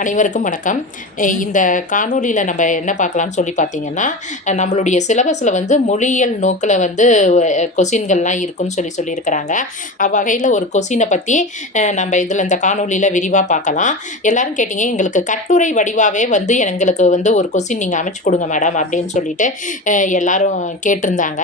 அனைவருக்கும் வணக்கம். இந்த காணொளியில் நம்ம என்ன பார்க்கலாம்னு சொல்லி பார்த்தீங்கன்னா, நம்மளுடைய சிலபஸில் வந்து மொழியியல் நோக்கில் வந்து கொஸ்டின்கள்லாம் இருக்குன்னு சொல்லியிருக்கிறாங்க. அவ்வகையில் ஒரு கொஸ்டினை பற்றி நம்ம இதில் இந்த காணொளியில் விரிவாக பார்க்கலாம். எல்லாரும் கேட்டிங்க, எங்களுக்கு கட்டுரை வடிவாகவே வந்து எங்களுக்கு வந்து ஒரு கொஸ்டின் நீங்கள் அமைச்சு கொடுங்க மேடம் அப்படின்னு சொல்லிட்டு எல்லாரும் கேட்டிருந்தாங்க.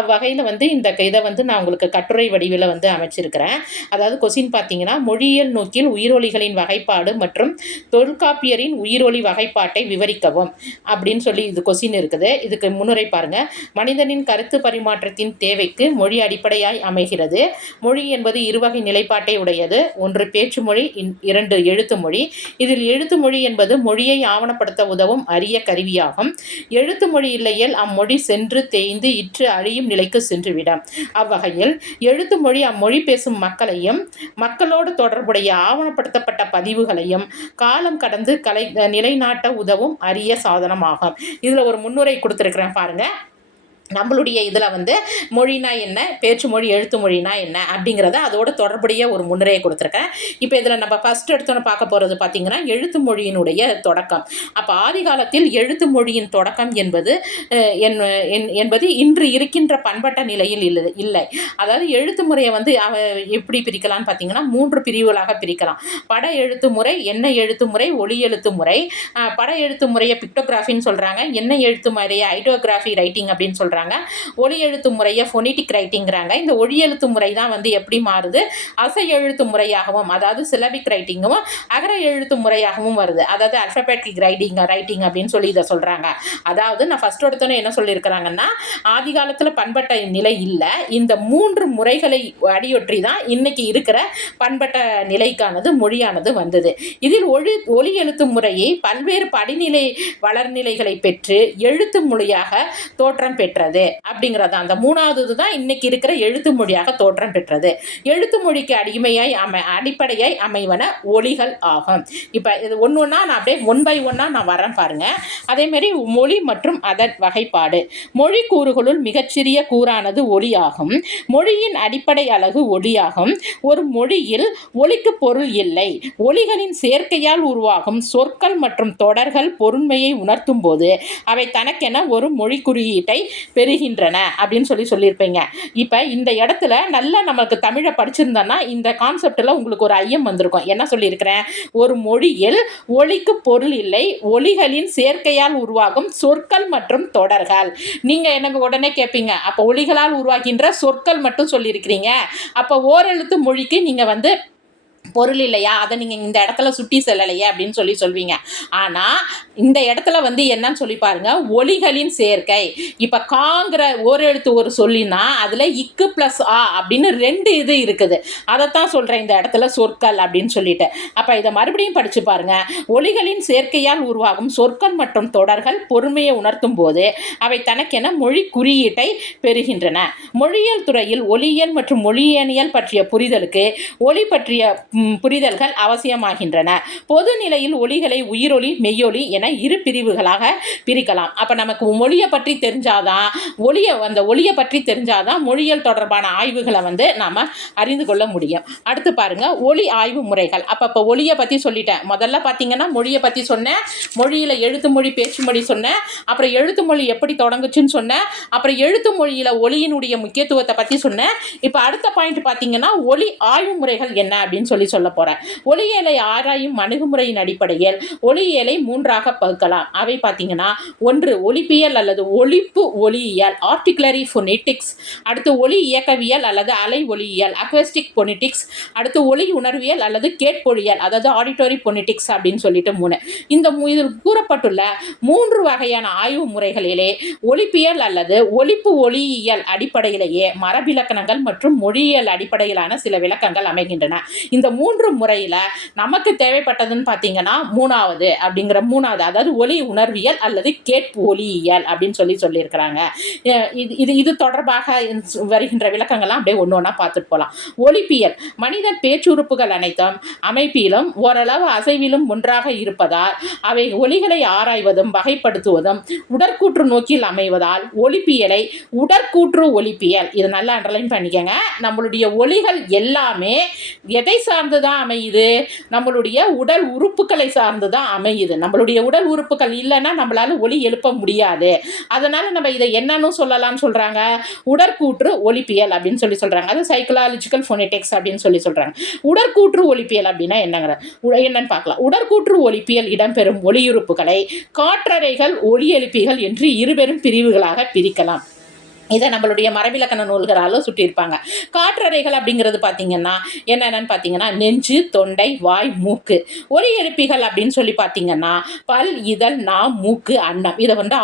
அவ்வகையில் வந்து இந்த இதை வந்து நான் உங்களுக்கு கட்டுரை வடிவில் வந்து அமைச்சிருக்கிறேன். அதாவது கொஸ்டின் பார்த்தீங்கன்னா, மொழியியல் நோக்கில் உயிரொலிகளின் வகைப்பாடு மற்றும் தொல்காப்பியரின் உயிரொலி வகைப்பாட்டை விவரிக்கவும் அப்படின்னு சொல்லி இது கொஸ்டின் இருக்குது. இதுக்கு முன்னுரை பாருங்க. மனிதனின் கருத்து பரிமாற்றத்தின் தேவைக்கு மொழி அடிப்படையாய் அமைகிறது. மொழி என்பது இருவகை நிலைப்பாட்டை உடையது. ஒன்று பேச்சு மொழி, இரண்டு எழுத்து மொழி. இதில் எழுத்து மொழி என்பது மொழியை ஆவணப்படுத்த உதவும் அரிய கருவியாகும். எழுத்து மொழி இல்லையேல் அம்மொழி சென்று தேய்ந்து இற்று அழியும் நிலைக்கு சென்றுவிடும். அவ்வகையில் எழுத்து மொழி அம்மொழி பேசும் மக்களையும் மக்களோடு தொடர்புடைய ஆவணப்படுத்தப்பட்ட பதிவுகளையும் காலம் கடந்து நிலைநாட்ட உதவும் அரிய சாதனமாகும். இதில் ஒரு முன்னுரை கொடுத்துருக்கிறேன் பாருங்க. நம்மளுடைய இதில் வந்து மொழினா என்ன, பேச்சு மொழி, எழுத்து மொழினா என்ன அப்படிங்கிறத அதோட தொடர்புடைய ஒரு முன்னுரையை கொடுத்துருக்கேன். இப்போ இதில் நம்ம ஃபஸ்ட் எடுத்தோன்னு பார்க்க போகிறது பார்த்திங்கன்னா, எழுத்து மொழியினுடைய தொடக்கம். அப்போ ஆதி காலத்தில் எழுத்து மொழியின் தொடக்கம் என்பது இன்று இருக்கின்ற பண்பட்ட நிலையில் இல்லை. அதாவது எழுத்து முறையை வந்து எப்படி பிரிக்கலாம்னு பார்த்தீங்கன்னா, 3 பிரிவுகளாக பிரிக்கலாம். பட எழுத்து முறை, எண்ணெய் எழுத்து முறை, ஒளி எழுத்து முறை. பட எழுத்து முறையை பிக்டோகிராஃபின்னு சொல்கிறாங்க. எண்ணெய் எழுத்து முறையை ஐடியோகிராஃபி ரைட்டிங் அப்படின்னு சொல்கிறாங்க. ஒளி எழுத்து முறையை ஃபோனிட்டிக் ரைட்டிங்கிறாங்க. இந்த ஒளி எழுத்து முறை தான் வந்து எப்படி மாறுது, அசை எழுத்து முறையாகவும், அதாவது சிலபிக் ரைட்டிங்கும் அகர எழுத்து முறையாகவும் வருது. அதாவது அல்பபெட்டிக் ரைட்டிங் அப்படின்னு சொல்லி இதை சொல்கிறாங்க. அதாவது நான் ஃபர்ஸ்ட் எடுத்தோன்னே என்ன சொல்லியிருக்கிறாங்கன்னா, ஆதி காலத்தில் பண்பட்ட நிலை இல்லை, இந்த 3 முறைகளை அடியொற்றி தான் இன்னைக்கு இருக்கிற பண்பட்ட நிலைக்கானது மொழியானது வந்தது. இதில் ஒளி எழுத்து முறையை பல்வேறு படிநிலை வளர்நிலைகளை பெற்று எழுத்து மொழியாக தோற்றம் பெற்றது அப்படிங்கிறது. அந்த 3வது தான் இன்னைக்கு இருக்கிற எழுத்து மொழியாக தோற்றம் பெற்றது. எழுத்து மொழிக்கு அடிப்படையாய் அமைவன ஒலிகள் ஆகும். இப்போ இது ஒன்றா நான் அப்படியே 1 by 1 நான் வரேன் பாருங்க. அதே மாதிரி மொழி மற்றும் அதன் வகைப்பாடு. மொழி கூறுகளுள் மிகச்சிறிய கூறானது ஒலி ஆகும். மொழியின் அடிப்படை அலகு ஒலியாகும். ஒரு மொழியில் ஒலிக்கு பொருள் இல்லை. ஒலிகளின் சேர்க்கையால் உருவாகும் சொற்கள் மற்றும் தொடர்கள் பொருண்மையை உணர்த்தும் போது அவை தனக்கென ஒரு மொழி குறியீட்டை பெறுகின்றன அப்படின்னு சொல்லியிருப்பீங்க. இப்போ இந்த இடத்துல நல்லா நமக்கு தமிழை படிச்சிருந்தோன்னா இந்த கான்செப்டில் உங்களுக்கு ஒரு ஐயம் வந்திருக்கும். என்ன சொல்லியிருக்கிறேன், ஒரு மொழியில் ஒலிக்கு பொருள் இல்லை, ஒலிகளின் சேர்க்கையால் உருவாகும் சொற்கள் மற்றும் தொடர்கள். நீங்கள் எனக்கு உடனே கேட்பீங்க, அப்போ ஒலிகளால் உருவாகின்ற சொற்கள் மட்டும் சொல்லியிருக்கிறீங்க, அப்போ ஓரெழுத்து மொழிக்கு நீங்கள் வந்து பொருள் இல்லையா, அதை நீங்கள் இந்த இடத்துல சுட்டி செல்லலையே அப்படின்னு சொல்வீங்க. ஆனால் இந்த இடத்துல வந்து என்னன்னு சொல்லி பாருங்க, ஒலிகளின் சேர்க்கை. இப்போ காங்கிற ஓரெழுத்து ஒரு சொல்லினா அதில் இக்கு ப்ளஸ் ஆ அப்படின்னு 2 இது இருக்குது. அதைத்தான் சொல்கிறேன் இந்த இடத்துல சொற்கள் அப்படின்னு சொல்லிட்டு. அப்போ இதை மறுபடியும் படித்து பாருங்க. ஒலிகளின் சேர்க்கையால் உருவாகும் சொற்கள் மற்றும் தொடர்கள் பொறுமையை உணர்த்தும் போது அவை தனக்கென மொழி குறியீட்டை பெறுகின்றன. மொழியியல் துறையில் ஒலியியல் மற்றும் மொழியியல் பற்றிய புரிதலுக்கு ஒலி பற்றிய புரிதல்கள் அவசியமாகின்றன. பொது நிலையில் ஒலிகளை உயிரொலி, மெய்யொலி என 2 பிரிவுகளாக பிரிக்கலாம். அப்போ நமக்கு மொழியை பற்றி தெரிஞ்சாதான், அந்த ஒலியை பற்றி தெரிஞ்சாதான் மொழியியல் தொடர்பான ஆய்வுகளை வந்து நாம் அறிந்து கொள்ள முடியும். அடுத்து பாருங்க, ஒலி ஆய்வு முறைகள். அப்போ ஒலியை பற்றி சொல்லிட்டேன். முதல்ல பார்த்தீங்கன்னா மொழியை பற்றி சொன்னேன், மொழியில் எழுத்து மொழி, பேச்சு மொழி சொன்னேன், அப்புறம் எழுத்து மொழி எப்படி தொடங்குச்சுன்னு சொன்னேன், அப்புறம் எழுத்து மொழியில் ஒலியினுடைய முக்கியத்துவத்தை பற்றி சொன்னேன். இப்போ அடுத்த பாயிண்ட் பார்த்தீங்கன்னா ஒலி ஆய்வு முறைகள் என்ன அப்படின்னு சொல்ல போறேன். ஒலியியலை ஆராயும் அணுகுமுறையின் அடிப்படையில் ஒலியியலை 3ஆக பகுக்கலாம். அவை பார்த்தீங்கன்னா, 1 ஒலிப்பியல் அல்லது ஒலிப்பு ஒலியியல், ஆர்டிகுலரி ஃபோனெட்டிக்ஸ். அடுத்து ஒலி இயக்கவியல் அல்லது அலை ஒலியியல், அக்வஸ்டிக் ஃபோனெட்டிக்ஸ். அடுத்து ஒலி உணர்வியல் அல்லது கேட்பொழியல், அதாவது ஆடிட்டரி ஃபோனெட்டிக்ஸ் அப்படின்னு சொல்லிட்டு 3. இந்த இதில் கூறப்பட்டுள்ள 3 வகையான ஆய்வு முறைகளிலே ஒலிப்பியல் அல்லது ஒலிப்பு ஒலியியல் அடிப்படையிலேயே மரபிலக்கணங்கள் மற்றும் மொழியியல் அடிப்படையிலான சில விளக்கங்கள் அமைகின்றன. இந்த 3 முறையில் நமக்கு தேவைப்பட்டதுன்னு பார்த்தீங்கன்னா 3வது அப்படிங்கிற 3வது, அதாவது ஒலி உணர்வியல் அல்லது கேட்பு ஒலியியல் அப்படின்னு சொல்லியிருக்கிறாங்க. இது தொடர்பாக வருகின்ற விளக்கங்கள்லாம் அப்படியே ஒன்றா பார்த்துட்டு போகலாம். ஒலிப்பியல், மனிதன் பேச்சுறுப்புகள் அனைத்தும் அமைப்பிலும் ஓரளவு அசைவிலும் ஒன்றாக இருப்பதால் அவை ஒலிகளை ஆராய்வதும் வகைப்படுத்துவதும் உடற்கூற்று நோக்கில் அமைவதால் ஒலிப்பியலை உடற்கூற்று ஒலிப்பியல், இது நல்லா அண்டர்லைன் பண்ணிக்கங்க. நம்மளுடைய ஒலிகள் எல்லாமே எதை சார்ந்த சார்ந்து தான் அமையுது? நம்மளுடைய உடல் உறுப்புகளை சார்ந்து தான் அமையுது. நம்மளுடைய உடல் உறுப்புகள் இல்லைன்னா நம்மளால ஒலி எழுப்ப முடியாது. அதனால நம்ம இதை என்னன்னு சொல்லலாம்னு சொல்றாங்க, உடற்கூற்று ஒலிப்பியல் அப்படின்னு சொல்றாங்க. அது சைக்கலாஜிக்கல் ஃபோனெடிக்ஸ் அப்படின்னு சொல்றாங்க. உடற்கூற்று ஒலிப்பியல் அப்படின்னா என்னன்னு பார்க்கலாம். உடற்கூற்று ஒலிப்பியல் இடம்பெறும் ஒலியுறுப்புகளை காற்றறைகள், ஒலி எழுப்பிகள் என்று இருபெரும் பிரிவுகளாக பிரிக்கலாம். இதை நம்மளுடைய மரபிலக்கண நூல்களாலும் சுட்டியிருப்பாங்க. காற்றறைகள் அப்படிங்கிறது பார்த்தீங்கன்னா என்னென்னு பார்த்தீங்கன்னா நெஞ்சு, தொண்டை, வாய், மூக்கு. ஒலி எழுப்பிகள் அப்படின்னு சொல்லி பார்த்தீங்கன்னா பல், இதழ், நா, மூக்கு, அன்னம். இதை வந்து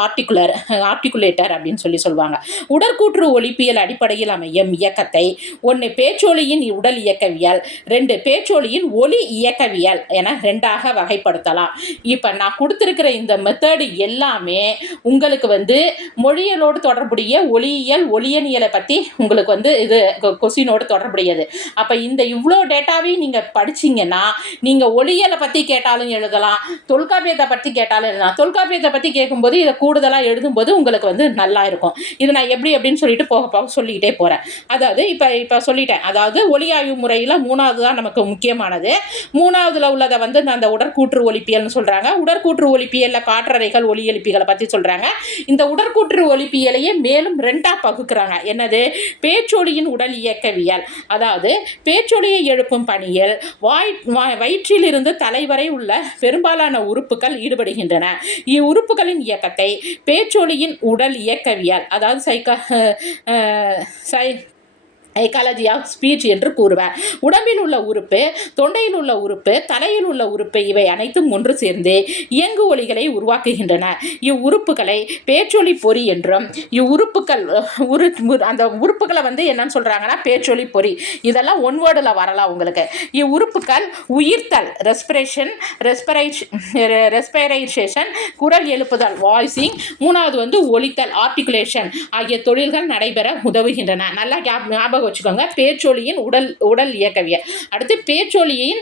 ஆர்டிகுலேட்டர் அப்படின்னு சொல்லுவாங்க. உடற்கூற்று ஒலிப்பியல் அடிப்படையில் அமையும் இயக்கத்தை 1 பேச்சொலியின் உடல் இயக்கவியல், 2 பேச்சொலியின் ஒலி இயக்கவியல் என 2ஆக வகைப்படுத்தலாம். இப்போ நான் கொடுத்துருக்கிற இந்த மெத்தடு எல்லாமே உங்களுக்கு வந்து மொழியலோடு தொடர்புடைய ஒளியனியலை பற்றி உங்களுக்கு வந்து இது கொஸ்டினோடு தொடர்புடையது. அப்போ இந்த இவ்வளோ டேட்டாவையும் நீங்கள் படிச்சிங்கன்னா நீங்கள் ஒளியலை பற்றி கேட்டாலும் எழுதலாம், தொல்காப்பியத்தை பற்றி கேட்டாலும் எழுதலாம். தொல்காப்பியத்தை பற்றி கேட்கும்போது இதை கூடுதலாக எழுதும்போது உங்களுக்கு வந்து நல்லா இருக்கும். இது நான் அப்படின்னு சொல்லிட்டு போக சொல்லிக்கிட்டே போகிறேன். அதாவது இப்போ சொல்லிட்டேன். அதாவது ஒலி ஆய்வு முறையில் 3வது தான் நமக்கு முக்கியமானது. 3வதுல உள்ளதை வந்து அந்த உடற்கூற்று ஒலிப்பியல்னு சொல்கிறாங்க. உடற்கூற்று ஒலிப்பியலில் காற்றறைகள், ஒலி எழுப்பிகளை பற்றி சொல்கிறாங்க. இந்த உடற்கூற்று ஒலிப்பியலையே மேலும் 2ஆ பகுக்கிறாங்க. என்னது? பேச்சொலியின் உடல் இயக்கவியல். அதாவது பேச்சொலியை எழுப்பும் பணியில் வயிற்றிலிருந்து தலைவரை உள்ள பெரும்பாலான உறுப்புகள் ஈடுபடுகின்றன. இவ்வுறுப்புகளின் இயக்கத்தை பேச்சொலியின் உடல் இயக்கவியல், அதாவது சைக்காலஜி ஆஃப் ஸ்பீச் என்று கூறுவார். உடம்பில் உள்ள உறுப்பு, தொண்டையில் உள்ள உறுப்பு, தலையில் உள்ள உறுப்பு இவை அனைத்தும் ஒன்று சேர்ந்து இயங்கு ஒலிகளை உருவாக்குகின்றன. இவ்வுறுப்புகளை பேச்சொலி பொறி என்றும், இவ்வுறுப்புகள் அந்த உறுப்புகளை வந்து என்னன்னு சொல்றாங்கன்னா பேச்சொலி பொறி. இதெல்லாம் ஒன் வேர்டில் வரலாம் உங்களுக்கு. இவ்வுறுப்புகள் உயிர்த்தல், ரெஸ்பிரேஷன், குரல் எழுப்புதல், வாய்ஸிங், 3வது வந்து ஒலித்தல், ஆர்டிகுலேஷன் ஆகிய தொழில்கள் நடைபெற உதவுகின்றன. நல்லா ஞாபகம் வச்சுக்கோங்க. பேச்சொலியின் உடல் இயக்கவியல். அடுத்து பேச்சொலியின்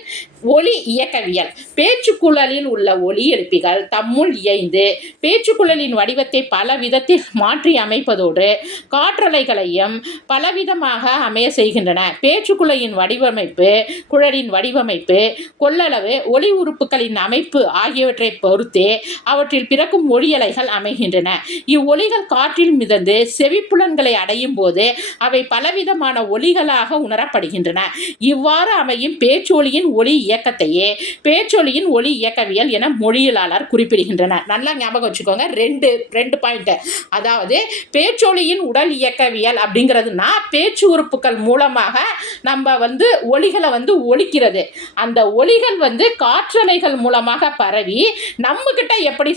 ஒலி இயக்கவியல். பேச்சுக்குழலில் உள்ள ஒலி எழுப்பிகள் தம்முள் இயைந்து பேச்சுக்குழலின் வடிவத்தை பல விதத்தில் மாற்றி அமைப்பதோடு காற்றலைகளையும் பலவிதமாக அமைய செய்கின்றன. பேச்சுக்குழலின் வடிவமைப்பு, கொள்ளளவு, ஒலி உறுப்புகளின் அமைப்பு ஆகியவற்றை பொறுத்தே அவற்றில் பிறக்கும் ஒலியலைகள் அமைகின்றன. இவ்வொலிகள் காற்றில் மிதந்து செவிப்புலன்களை அடையும் போது அவை பலவிதமான ஒலிகளாக உணரப்படுகின்றன. இவ்வாறு அமையும் பேச்சொலியின் ஒலி இயக்கத்தையே பேச்சொலியின் ஒலி இயக்கவியல் என மொழியியலாளர் குறிப்பிடுகின்றனர். நல்லா ஞாபகம் வச்சுக்கோங்க. ரெண்டு பாயிண்ட். அதாவது பேச்சொலியின் உடல் இயக்கவியல் அப்படிங்கிறதுனா பேச்சு உறுப்புகள் மூலமாக நம்ம வந்து ஒலிகளை வந்து ஒலிக்கிறது. அந்த ஒலிகள் வந்து காற்றலைகள் மூலமாக பரவி நம்ம கிட்ட எப்படி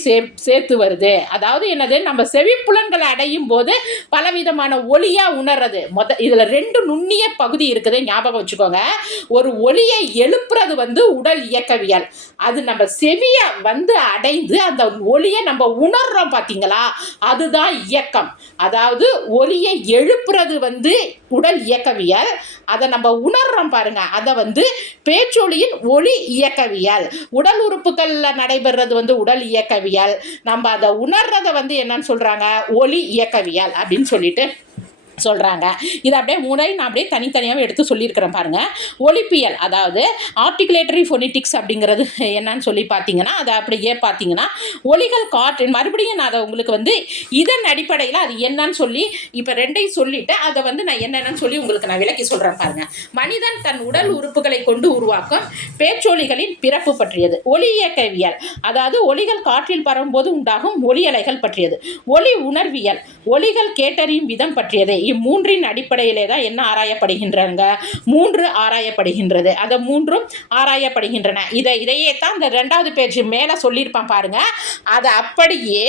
சேர்த்து வருது. அதாவது என்னது, நம்ம செவிப்புலன்களை அடையும் போது பலவிதமான ஒலியா உணர்றது. இதுல 2 நுண்ணிய பகுதி இருக்குது, ஞாபகம் வச்சுக்கோங்க. ஒரு ஒலியை எழுப்புறது வந்து உடல் இயக்கவியல். அது நம்ம செவிய வந்து அடைந்து அந்த ஒலியை நம்ம உணர்றோம் பாத்தீங்களா, அதுதான் இயக்கம். அதாவது ஒலியை எழுப்புறது வந்து உடல் இயக்கவியல். அதை நம்ம உணர்றோம் பாருங்க, அதை வந்து பேச்சொலியின் ஒலி இயக்கவியல். உடல் உறுப்புகள்ல நடைபெறது வந்து உடல் இயக்கவியல். நம்ம அதை உணர்றதை வந்து என்னன்னு சொல்றாங்க, ஒலி இயக்கவியல் அப்படின்னு சொல்லிட்டு சொல்கிறாங்க. இது அப்படியே நான் அப்படியே தனித்தனியாக எடுத்து சொல்லியிருக்கிறேன் பாருங்க. ஒலிப்பியல், அதாவது ஆர்டிகுலேட்டரி ஃபோனிட்டிக்ஸ் அப்படிங்கிறது என்னன்னு சொல்லி பார்த்தீங்கன்னா, அதை அப்படியே பார்த்தீங்கன்னா ஒலிகள் மறுபடியும் நான் அதை உங்களுக்கு வந்து இதன் அடிப்படையில் அது என்னன்னு சொல்லி இப்போ 2ஐயும் சொல்லிட்டு அதை வந்து நான் என்னென்னு சொல்லி உங்களுக்கு நான் விளக்கி சொல்கிறேன் பாருங்க. மனிதன் தன் உடல் உறுப்புகளை கொண்டு உருவாக்கும் பேச்சொலிகளின் பிறப்பு பற்றியது. ஒலி இயக்கவியல், அதாவது ஒலிகள் காற்றில் பரவும்போது உண்டாகும் ஒலி அலைகள் பற்றியது. ஒலி உணர்வியல், ஒலிகள் கேட்டறியும் விதம் பற்றியது. இம்மூன்றின் அடிப்படையிலே தான் என்ன ஆராயப்படுகின்றன, 3 ஆராயப்படுகின்றது. அந்த 3ம் ஆராயப்படுகின்றன. இதையே தான் இந்த 2வது பேஜ் மேலே சொல்லியிருப்பேன் பாருங்க. அதை அப்படியே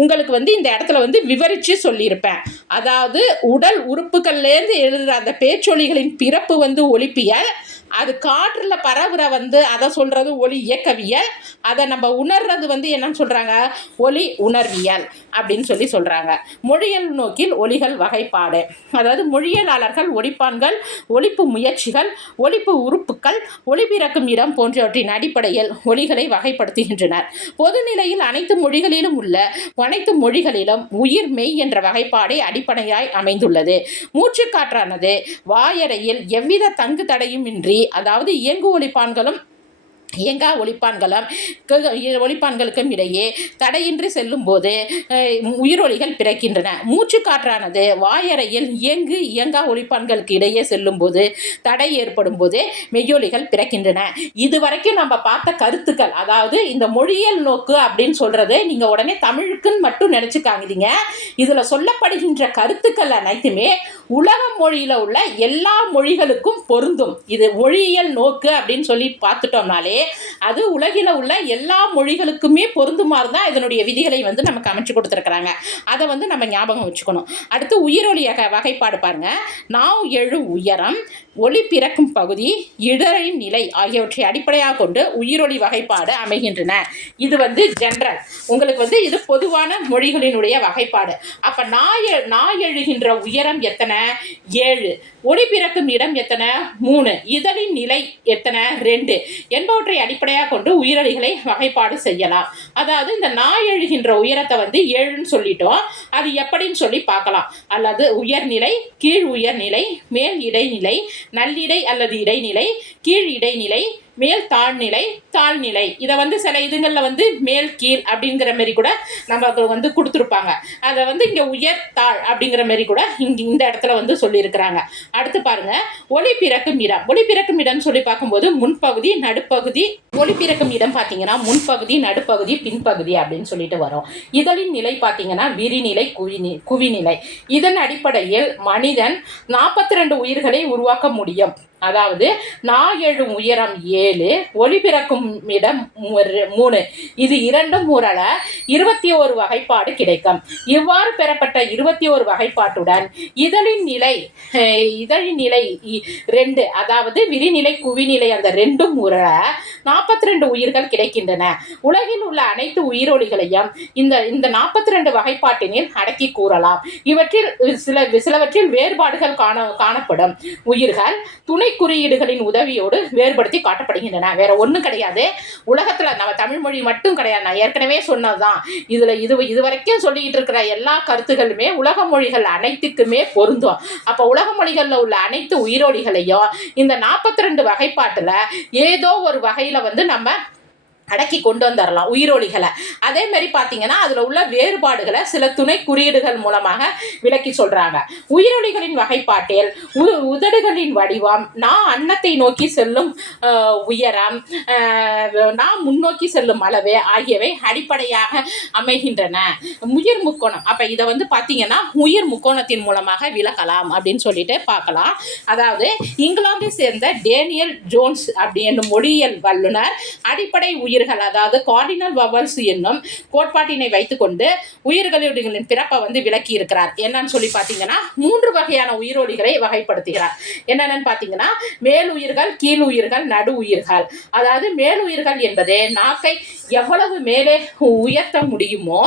உங்களுக்கு வந்து இந்த இடத்துல வந்து விவரித்து சொல்லியிருப்பேன். அதாவது உடல் உறுப்புகள்லேருந்து எழுதுகிற அந்த பேச்சொலிகளின் பிறப்பு வந்து ஒலிப்பியல், அது காற்றில் பரவுற வந்து அதை சொல்கிறது ஒலி இயக்கவியல், அதை நம்ம உணர்றது வந்து என்னன்னு சொல்கிறாங்க, ஒலி உணர்வியல் அப்படின்னு சொல்கிறாங்க. மொழியியல் நோக்கில் ஒலிகள் வகைப்பாடு, அதாவது மொழியியலாளர்கள் ஒலிப்பான்கள், ஒலிப்பு முயற்சிகள், ஒலிப்பு உறுப்புகள், ஒலிபிறக்கும் இடம் போன்றவற்றின் அடிப்படையில் ஒலிகளை வகைப்படுத்துகின்றனர். பொதுநிலையில் அனைத்து மொழிகளிலும் உயிர் மெய் என்ற வகைப்பாடே அடிப்படையாய் அமைந்துள்ளது. மூச்சுக்காற்றானது வாயறையில் எவ்வித தங்கு தடையும் இன்றி ஒளி, அதாவது இயங்கு ஒலிப்பான்களும் இயங்கா ஒலிப்பான்களுக்கும் இடையே தடையின்றி செல்லும் போது உயிரொலிகள் பிறக்கின்றன. மூச்சு காற்றானது வாயறையில் இயங்கா ஒலிப்பான்களுக்கு இடையே செல்லும் போது தடை ஏற்படும் போது மெய்யொலிகள் பிறக்கின்றன. இதுவரைக்கும் நம்ம பார்த்த கருத்துக்கள், அதாவது இந்த மொழியியல் நோக்கு அப்படின்னு சொல்றது நீங்க உடனே தமிழுக்குன்னு மட்டும் நினைச்சுக்காதீங்க. இதுல சொல்லப்படுகின்ற கருத்துக்கள் அனைத்துமே உலக மொழியில உள்ள எல்லா மொழிகளுக்கும் பொருந்தும். இது மொழியியல் நோக்கு அப்படின்னு சொல்லி பார்த்துட்டோம்னாலே அது உலகில உள்ள எல்லா மொழிகளுக்குமே பொருந்துமாறு தான் இதனுடைய விதிகளை வந்து நமக்கு அமைச்சு கொடுத்துருக்குறாங்க. அதை வந்து நம்ம ஞாபகம் வச்சுக்கணும். அடுத்து உயிரொலி வகைப்பாடு பாருங்க. நாவ் எழு உயரம், ஒளி பிறக்கும் பகுதி, இடரின் நிலை ஆகியவற்றை அடிப்படையாக கொண்டு உயிரொலி வகைப்பாடு அமைகின்றன. இது வந்து ஜென்ரல், உங்களுக்கு வந்து இது பொதுவான மொழிகளினுடைய வகைப்பாடு. அப்ப நாய் எழுகின்ற உயரம் எத்தனை? 7. ஒளி பிறக்கும் இடம் எத்தனை? 3. இதழின் நிலை எத்தனை? 2 என்பவற்றை அடிப்படையாக கொண்டு உயிரொலிகளை வகைப்பாடு செய்யலாம். அதாவது இந்த நாய் எழுகின்ற உயரத்தை வந்து 7ன்னு சொல்லிட்டோம். அது எப்படின்னு சொல்லி பார்க்கலாம். அல்லது உயர்நிலை, கீழ் உயர்நிலை, மேல் இடைநிலை, நல்லிடை அல்லது இடைநிலை, கீழ் இடைநிலை, மேல் தாழ்நிலை. இதை வந்து சில இதுங்களில் வந்து மேல் கீழ் அப்படிங்கிற மாதிரி கூட நம்ம வந்து கொடுத்துருப்பாங்க. அதை வந்து இங்கே உயர் தாழ் அப்படிங்கிற மாதிரி கூட இந்த இடத்துல வந்து சொல்லியிருக்கிறாங்க. அடுத்து பாருங்க, ஒளி பிறக்கும் இடம். ஒளி பிறக்கும் இடம்னு சொல்லி பார்க்கும்போது முன்பகுதி, நடுப்பகுதி. ஒளி பிறக்கும் இடம் பார்த்தீங்கன்னா முன்பகுதி, நடுப்பகுதி, பின்பகுதி அப்படின்னு சொல்லிட்டு வரும். இதழின் நிலை பார்த்தீங்கன்னா விரிநிலை, குவிநிலை. இதன் அடிப்படையில் மனிதன் 42 உயிர்களை உருவாக்க முடியும். அதாவது நாய் எழும் உயரம் 7, ஒளி பிறக்கும் இடம் 3. இது இரண்டும் உரள 21 வகைப்பாடு கிடைக்கும். இவ்வாறு பெறப்பட்ட 21 வகைப்பாட்டுடன் இதழின் நிலை 2, அதாவது விரிநிலை, குவிநிலை அந்த 2ம் உரள 42 உயிர்கள் கிடைக்கின்றன. உலகில் உள்ள அனைத்து உயிரொலிகளையும் இந்த 42 வகைப்பாட்டினில் அடக்கி கூறலாம். இவற்றில் சிலவற்றில் வேறுபாடுகள் காணப்படும். உயிர்கள் துணை குறியீடுகளின் உதவியோடு வேறுபடுத்தி காட்டப்படுகின்றன. வேற ஒன்றும் கிடையாது. உலகத்துல நம்ம தமிழ் மொழி மட்டும் கிடையாது, நான் ஏற்கனவே சொன்னதுதான். இதுவரைக்கும் சொல்லிட்டு இருக்கிற எல்லா கருத்துகளுமே உலக மொழிகள் அனைத்துக்குமே பொருந்தும். அப்ப உலக மொழிகள்ல உள்ள அனைத்து உயிரொலிகளையும் இந்த 42 வகைப்பாட்டுல ஏதோ ஒரு வகையில வந்து நம்ம அடக்கி கொண்டு வந்துடலாம் உயிரொலிகளை. அதே மாதிரி பார்த்தீங்கன்னா அதில் உள்ள வேறுபாடுகளை சில துணை குறியீடுகள் மூலமாக விளக்கி சொல்றாங்க. உயிரொலிகளின் வகைப்பாட்டில் உதடுகளின் வடிவம், நான் அன்னத்தை நோக்கி செல்லும் உயரம், நான் முன்னோக்கி செல்லும் அளவு ஆகியவை அடிப்படையாக அமைகின்றன. உயிர் முக்கோணம், அப்ப இதை வந்து பார்த்தீங்கன்னா உயிர் முக்கோணத்தின் மூலமாக விளக்கலாம் அப்படின்னு சொல்லிட்டு பார்க்கலாம். அதாவது இங்கிலாந்தை சேர்ந்த டேனியல் ஜோன்ஸ் அப்படி என்னும் மொழியியல் வல்லுனர் அடிப்படை உயிர்கள், அதாவது கார்டினல் வவல்ஸ் என்னும் கோட்பாட்டினை வைத்துக்கொண்டு உயிர்களின் பிறப்பை வந்து விளக்கி இருக்கிறார். என்னன்னு சொல்லி பார்த்தீங்கன்னா 3 வகையான உயிரொலிகளை வகைப்படுத்துகிறார். என்னென்னு பார்த்தீங்கன்னா மேல் உயிர்கள், கீழ் உயிர்கள், நடு உயிர்கள். அதாவது மேல் உயிர்கள் என்பது நாக்கை எவ்வளவு மேலே உயர்த்த முடியுமோ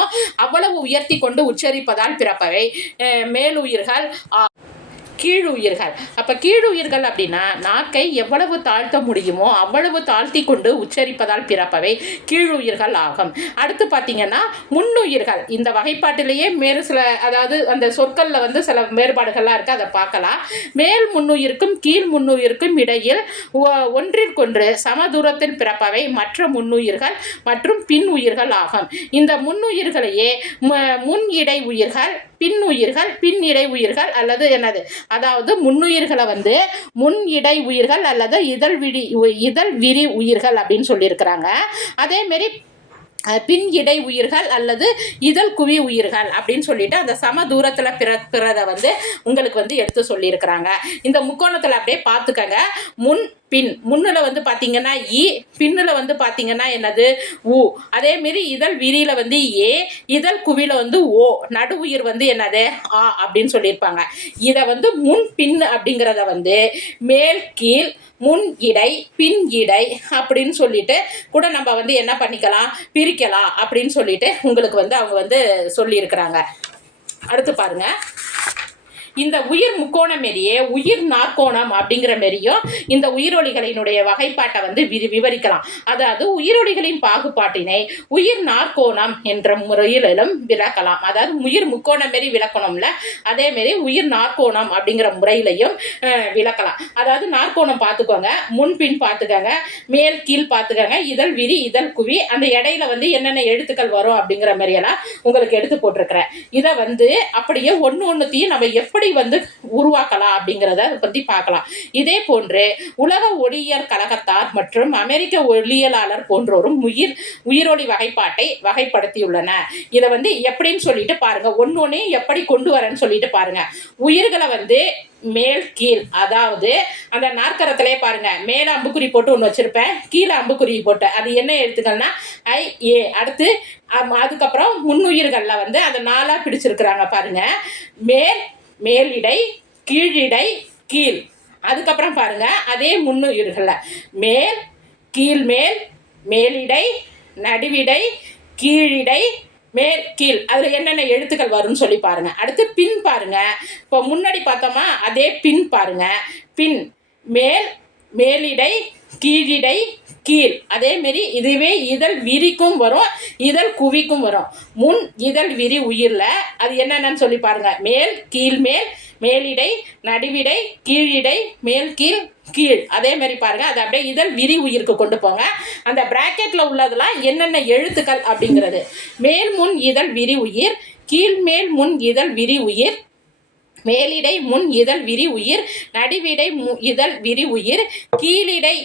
அவ்வளவு உயர்த்தி கொண்டு உச்சரிப்பதால் பிறப்பவை மேல் உயிர்கள். கீழுயிர்கள், அப்போ கீழுயிர்கள் அப்படின்னா நாக்கை எவ்வளவு தாழ்த்த முடியுமோ அவ்வளவு தாழ்த்தி கொண்டு உச்சரிப்பதால் பிறப்பவை கீழுயிர்கள் ஆகும். அடுத்து பார்த்தீங்கன்னா முன்னுயிர்கள். இந்த வகைப்பாட்டிலேயே மேலும் சில, அதாவது அந்த சொற்களில் வந்து சில வேறுபாடுகள்லாம் இருக்குது, அதை பார்க்கலாம். மேல் முன்னுயிருக்கும் கீழ் முன்னுயிருக்கும் இடையில் ஒன்றிற்கொன்று சம தூரத்தில் பிறப்பவை மற்ற முன்னுயிர்கள் மற்றும் பின் உயிர்கள் ஆகும். இந்த முன்னுயிர்களையே முன் இடை உயிர்கள், பின் உயிர்கள், பின் இடை உயிர்கள் அல்லது என்னது, அதாவது முன்னுயிர்களை வந்து முன் இடை உயிர்கள் அல்லது இதழ் விரி உயிர்கள் அப்படின்னு சொல்லியிருக்கிறாங்க. அதேமாரி பின் இடை உயிர்கள் அல்லது இதழ் குவி உயிர்கள் அப்படின்னு சொல்லிட்டு அந்த சம தூரத்தில் பிறக்கிறத வந்து உங்களுக்கு வந்து எடுத்து சொல்லியிருக்கிறாங்க. இந்த முக்கோணத்தில் அப்படியே பார்த்துக்கங்க. முன் பின், முன்னில் வந்து பார்த்தீங்கன்னா இ, பின்னில் வந்து பார்த்தீங்கன்னா என்னது உ. அதேமாரி இதழ் விரியில் வந்து ஏ, இதழ் குவியில் வந்து ஓ, நடு உயிர் வந்து என்னது ஆ அப்படின்னு சொல்லியிருப்பாங்க. இதை வந்து முன் பின் அப்படிங்கிறத வந்து மேல் கீழ், முன் இடை, பின் இடை அப்படின்னு சொல்லிட்டு கூட நம்ம வந்து என்ன பண்ணிக்கலாம், பிரிக்கலாம் அப்படின்னு சொல்லிட்டு உங்களுக்கு வந்து அவங்க வந்து சொல்லியிருக்கிறாங்க. அடுத்து பாருங்க, இந்த உயிர் முக்கோணம் மாரியே உயிர் நாற்கோணம் அப்படிங்கிற மாரியும் இந்த உயிரொலிகளினுடைய வகைப்பாட்டை வந்து விவரிக்கலாம். அதாவது உயிரொலிகளின் பாகுபாட்டினை உயிர் நாற்கோணம் என்ற முறையிலும் விளக்கலாம். அதாவது உயிர் முக்கோணம் மாரி விளக்கணும்ல, அதே மாரி உயிர் நாற்கோணம் அப்படிங்கிற முறையிலையும் விளக்கலாம். அதாவது நாற்கோணம் பார்த்துக்கோங்க, முன்பின் பார்த்துக்கோங்க, மேல் கீழ் பார்த்துக்கோங்க, இதழ் விரி இதழ் குவி, அந்த இடையில வந்து என்னென்ன எழுத்துக்கள் வரும் அப்படிங்கிற மாதிரியெல்லாம் உங்களுக்கு எடுத்து போட்டிருக்கிறேன். இதை வந்து அப்படியே ஒன்றுத்தையும் நம்ம எப்படி வந்து உருவாக்கலாம் அப்படிங்கிறத பற்றி பார்க்கலாம். இதே போன்று உலக ஒளியியல் கழகத்தார் மற்றும் அமெரிக்க ஒளியியலாளர் போன்றோரும் உயிரொலி வகைப்பாட்டை வகைப்படுத்தியுள்ளன. இதை வந்து எப்படின்னு சொல்லிட்டு பாருங்க, ஒன்னொன்னு எப்படி கொண்டு வரேன்னு சொல்லிட்டு பாருங்க. உயிர்களை வந்து மேல் கீழ், அதாவது அந்த நாற்கரத்திலே பாருங்க, மேல அம்புக்குறி போட்டு ஒன்று வச்சிருப்பேன், கீழே அம்புக்குறி போட்டு, அது என்ன எழுத்துக்கள்னா ஐ ஏ. அடுத்து அதுக்கப்புறம் முன்னுயிர்கள்ல வந்து அதை 4ஆ பிடிச்சிருக்கிறாங்க பாருங்க, மேல் மேலிடை கீழிடை கீழ். அதுக்கப்புறம் பாருங்க அதே முன்னுயிர்கள்ல மேல் கீழ்மேல் மேலிடை நடுவிடை கீழிடை மேல் கீழ், அதில் என்னென்ன எழுத்துக்கள் வரும்னு சொல்லி பாருங்க. அடுத்து பின் பாருங்க, இப்போ முன்னாடி பார்த்தோமா அதே பின் பாருங்க, பின் மேல் மேலிடை கீழிடை கீழ். அதே மாரி இதுவே இதழ் விரிக்கும் வரும், இதழ் குவிக்கும் வரும். முன் இதழ் விரி உயிரில் அது என்னென்னு சொல்லி பாருங்க, மேல் கீழ்மேல் மேலிடை நடுவிடை கீழிடை மேல் கீழ் கீழ். அதே மாதிரி பாருங்க, அதை அப்படியே இதழ் விரி உயிருக்கு கொண்டு போங்க. அந்த பிராக்கெட்ல உள்ளதெல்லாம் என்னென்ன எழுத்துக்கள் அப்படிங்கிறது, மேல் முன் இதழ் விரி உயிர், கீழ்மேல் முன் இதழ் விரி உயிர், மேலிடை முன் இதழ் விரி உயிர், நடுவிடை இதழ் விரி உயிர், கீழிடை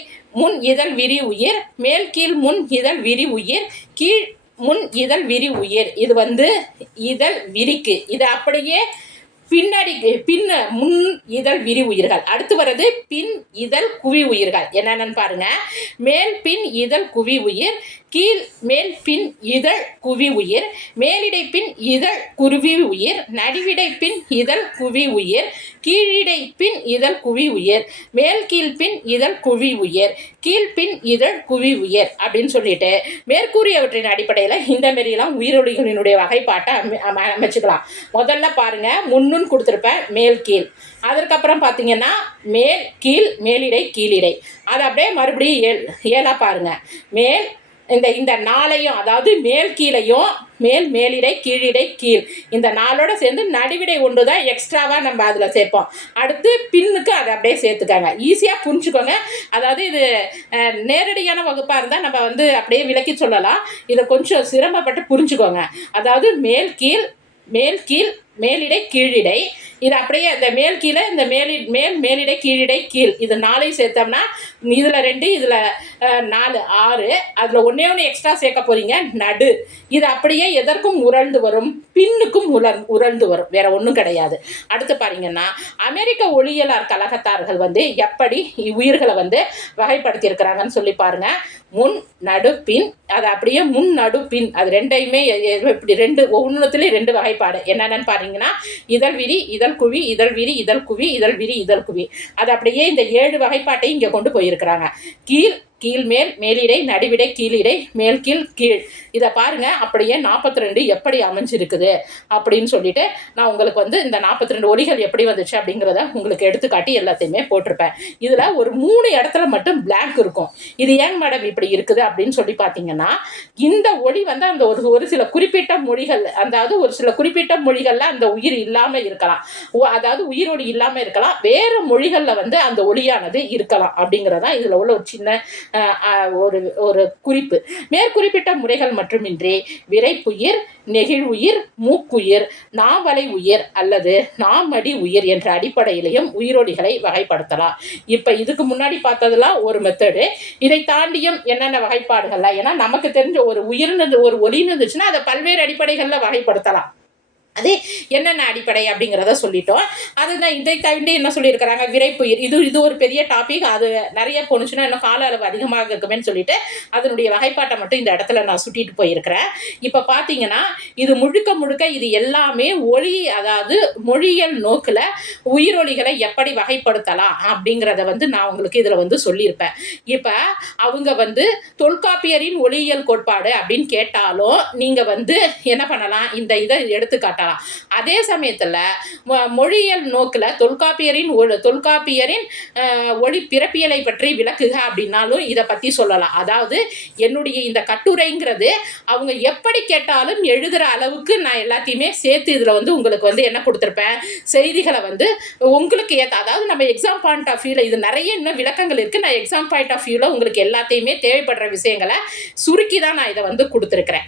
முன் இதழ் விரி உயிர், மேல் கீழ் முன் இதழ் விரி உயிர், கீழ் முன் இதழ் விரி உயிர். இது வந்து இதழ் விரிக்கு. இது அப்படியே பின்னாடி முன் இதழ் விரி உயிர்கள். அடுத்து வர்றது பின் இதழ் குவி உயிர்கள். என்னென்னு பாருங்க, மேல் பின் இதழ் குவி உயிர், கீழ் மேல் பின் இதழ் குவி உயிர், மேலிடை பின் இதழ் குருவி உயிர், நடுவிடை பின் இதழ் குவி உயிர், கீழிடை பின் இதழ் குவி உயிர், மேல் கீழ் பின் இதழ் குவி உயிர், கீழ்பின் இதழ் குவி உயிர் அப்படின்னு சொல்லிட்டு மேற்கூறியவற்றின் அடிப்படையில் இந்த மாரிலாம் உயிரொலிகளினுடைய வகைப்பாட்டை அமைச்சுக்கலாம். முதல்ல பாருங்க, முன்னுன்னு கொடுத்துருப்பேன் மேல் கீழ். அதற்கப்புறம் பார்த்தீங்கன்னா மேல் கீழ் மேலிடை கீழிடை. அதை அப்படியே மறுபடியும் ஏழாக பாருங்க, மேல் இந்த 4ஐயும், அதாவது மேல் கீழையும் மேல் மேலிடை கீழிடை கீழ், இந்த 4ஓட சேர்ந்து நடுவிடை ஒன்று தான் எக்ஸ்ட்ராவாக நம்ம அதில் சேர்ப்போம். அடுத்து பின்னுக்கு அதை அப்படியே சேர்த்துக்காங்க, ஈஸியாக புரிஞ்சுக்கோங்க. அதாவது இது நேரடியான வகுப்பாக இருந்தால் நம்ம வந்து அப்படியே விளக்கி சொல்லலாம், இதை கொஞ்சம் சிரமப்பட்டு புரிஞ்சுக்கோங்க. அதாவது மேல் கீழ் மேலிடை கீழிடை, இது அப்படியே இந்த மேல் கீழே இந்த மேல் மேலிடை கீழிடை கீழ், இது 4ஐயும் சேர்த்தோம்னா இதில் 2 இதில் 4 6, அதில் ஒன்று எக்ஸ்ட்ரா சேர்க்க போகிறீங்க நடு. இது அப்படியே எதற்கும் உருண்டு வரும், பின்னுக்கும் உருண்டு வரும், வேற ஒன்றும் கிடையாது. அடுத்து பாருங்கன்னா அமெரிக்க ஒளியியலாளர் கழகத்தார்கள் வந்து எப்படி உயிர்களை வந்து வகைப்படுத்தி இருக்கிறாங்கன்னு சொல்லி பாருங்க. முன் நடு பின், அது அப்படியே முன் நடு பின், அது ரெண்டையுமே இப்படி ஒவ்வொன்றுத்துலேயும் 2 வகைப்பாடு. என்னென்னு பாருங்கன்னா இதழ் விரி இதழ் குவி இதழ் விரி இதழ் குவி இதழ் விரி இதழ் குவி. அது அப்படியே இந்த 7 வகைப்பாட்டையும் இங்கே கொண்டு போயிருக்கிறாங்க. கீழ் மேல் மேலிடை நடுவிடை கீழிடை மேல் கீழ் கீழ். இதை பாருங்க, அப்படியே 42 எப்படி அமைஞ்சிருக்குது அப்படின்னு சொல்லிட்டு நான் உங்களுக்கு வந்து இந்த 42 ஒலிகள் எப்படி வந்துச்சு அப்படிங்கிறத உங்களுக்கு எடுத்துக்காட்டி எல்லாத்தையுமே போட்டிருப்பேன். இதில் ஒரு 3 இடத்துல மட்டும் பிளாங்க் இருக்கும். இது ஏன் மேடம் இப்படி இருக்குது அப்படின்னு சொல்லி பார்த்தீங்கன்னா, இந்த ஒலி வந்து அந்த ஒரு சில குறிப்பிட்ட மொழிகள், அதாவது ஒரு சில குறிப்பிட்ட மொழிகளில் அந்த உயிர் இல்லாமல் இருக்கலாம், அதாவது உயிரோடு இல்லாமல் இருக்கலாம், வேறு மொழிகளில் வந்து அந்த ஒலியானது இருக்கலாம் அப்படிங்கிறதான் இதில் உள்ள ஒரு சின்ன ஒரு குறிப்பு. மேற்குறிப்பிட்ட முறைகள் மட்டுமின்றி விரைப்புயிர், நெகிழ்வுயிர், மூக்குயிர், நாவலை உயிர் அல்லது நாமடி உயிர் என்ற அடிப்படையிலையும் உயிரொலிகளை வகைப்படுத்தலாம். இப்ப இதுக்கு முன்னாடி பார்த்ததெல்லாம் ஒரு மெத்தடு. இதை தாண்டியும் என்னென்ன வகைப்பாடுகள்லாம், ஏன்னா நமக்கு தெரிஞ்ச ஒரு உயிர்னு ஒரு ஒலின்னு இருந்துச்சுன்னா அதை பல்வேறு அடிப்படைகளில் வகைப்படுத்தலாம். அது என்னென்ன அடிப்படை அப்படிங்கிறத சொல்லிட்டோம். அதுதான் இதை தாண்டி என்ன சொல்லியிருக்கிறாங்க, விரைப்புயிர். இது ஒரு பெரிய டாபிக், அது நிறைய போணுச்சுன்னா இன்னும் கால அளவு அதிகமாக இருக்குமேன்னு சொல்லிட்டு அதனுடைய வகைப்பாட்டை மட்டும் இந்த இடத்துல நான் சுட்டிட்டு போயிருக்கிறேன். இப்போ பார்த்தீங்கன்னா இது முழுக்க இது எல்லாமே அதாவது மொழியியல் நோக்கில் உயிரொலிகளை எப்படி வகைப்படுத்தலாம் அப்படிங்கிறத வந்து நான் உங்களுக்கு இதில் வந்து சொல்லியிருப்பேன். இப்போ அவங்க வந்து தொல்காப்பியரின் ஒளியியல் கோட்பாடு அப்படின்னு கேட்டாலும் நீங்கள் வந்து என்ன பண்ணலாம், இந்த இதை எடுத்துக்காட்டலாம். காட்டலாம். அதே சமயத்தில் மொழியியல் நோக்கில் தொல்காப்பியரின் ஒளி பிறப்பியலை பற்றி விளக்குக அப்படின்னாலும் இதை பற்றி சொல்லலாம். அதாவது என்னுடைய இந்த கட்டுரைங்கிறது அவங்க எப்படி கேட்டாலும் எழுதுகிற அளவுக்கு நான் எல்லாத்தையுமே சேர்த்து இதில் வந்து உங்களுக்கு வந்து என்ன கொடுத்துருப்பேன், செய்திகளை வந்து உங்களுக்கு ஏற்ற, அதாவது நம்ம எக்ஸாம் பாயிண்ட் ஆஃப் வியூவில் இது நிறைய இன்னும் விளக்கங்கள் இருக்குது. நான் எக்ஸாம் பாயிண்ட் ஆஃப் வியூவில் உங்களுக்கு எல்லாத்தையுமே தேவைப்படுற விஷயங்களை சுருக்கி தான் நான் இதை வந்து கொடுத்துருக்குறேன்.